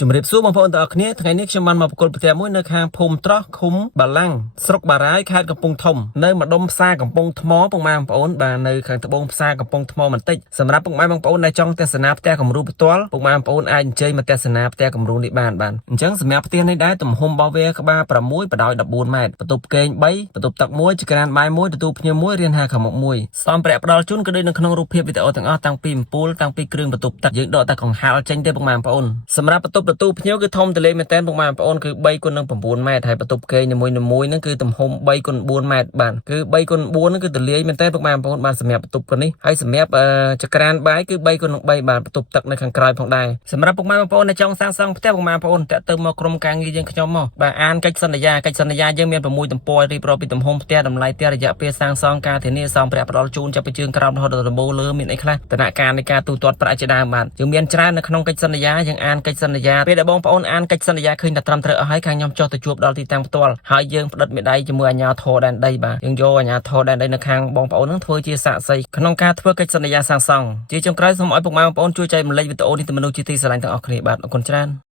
ជំរាបសួរបងប្អូនទាំងអស់គ្នាថ្ងៃនេះខ្ញុំបានមកប្រកល់ផ្ទះមួយនៅខាងភូមិត្រោះឃុំបាឡាំងស្រុកបារាយខេត្តកំពង់ធំនៅម្ដុំផ្សារកំពង់ថ្មពុកម៉ែបងប្អូនបាទនៅខាងត្បូងផ្សារកំពង់ថ្មបន្តិចសម្រាប់ពុកម៉ែបងប្អូនដែលចង់ទស្សនាផ្ទះគំរូផ្ទាល់ពុកម៉ែបងប្អូនអាចអញ្ជើញមកទស្សនាផ្ទះគំរូនេះបានអញ្ចឹងសម្រាប់ផ្ទះនេះដែរទំហំរបស់វាក្បាល6បដោយ14ម៉ែត្របន្ទប់កេង3បន្ទប់ទឹក1ចក្រានបាយ1ទទួលភ្ញៀវ1រៀនហាខាងមុខ1សំភារៈផ្ដល់ជូនក៏ដូចនៅក្នុងរូបភាពវីដេអូទាំងអស់តាំងពីអំពូលតាំងពីគ្រឿងបន្ទប់ទឹកយើងដកតែកង្ហារចេញទេពុកម៉ែបងប្អូនសម្រាប់បន្ទប់ទទួលភ្ញៀវគឺធំទលេមែនតើពុកម៉ែបងប្អូនគឺ3គុណនឹង9ម៉ែត្រហើយបន្ទប់កេងនីមួយៗហ្នឹងគឺទំហំ3គុណ4ម៉ែត្របាទគឺ3គុណ4ហ្នឹងគឺទលាយមែនតើពុកម៉ែបងប្អូនបានសម្រាប់បន្ទប់នេះហើយសម្រាប់ចក្រានបាយគឺ3គុណនឹង3បាទបន្ទប់ទឹកនៅខាងក្រោយផងដែរសម្រាប់ពុកម៉ែបងប្អូនដែលចង់សាងសង់ផ្ទះពុកម៉ែបងប្អូនតាក់ទើមកក្រុមការងារយើងខ្ញុំមកបាទអានកិច្ចសន្យាយើងមាន6ទំព័ររៀបរាប់ពីទំហំផ្ទះតម្លៃផ្ទះរយៈពេលសាងសង់ការធានាសម្ភារៈផ្ដល់ជូនចាប់ពីជើងក្រោមរហូតដល់ដំបូលលើមានអីខ្លះដំណាក់កាលនៃការទូទាត់ប្រាក់ជាដើមបាទយើងមានច្រើននៅក្នុងកិច្ចសន្យាយើងអានកិច្ចសន្យាពេលដែលបងប្អូនអានកិច្ចសន្យាឃើញតែត្រឹមត្រូវអស់ហើយខាងខ្ញុំចុះទៅជួបដល់ទីតាំងផ្ទាល់ហើយយើងផ្តិតមេដៃជាមួយអាជ្ញាធរដែនដីបាទយើងយកអាជ្ញាធរដែនដីនៅខាងបងប្អូននឹងធ្វើជាសាក្សីក្នុងការធ្វើកិច្ចសន្យាសាងសង់ជាចុងក្រោយសូមឲ្យពុកម៉ែបងប្អូនជួយចែករំលែកវីដេអូនេះទៅមនុស្សជាទីស្រឡាញ់ទាំងអស់គ្នាបាទអរគុណច្រើន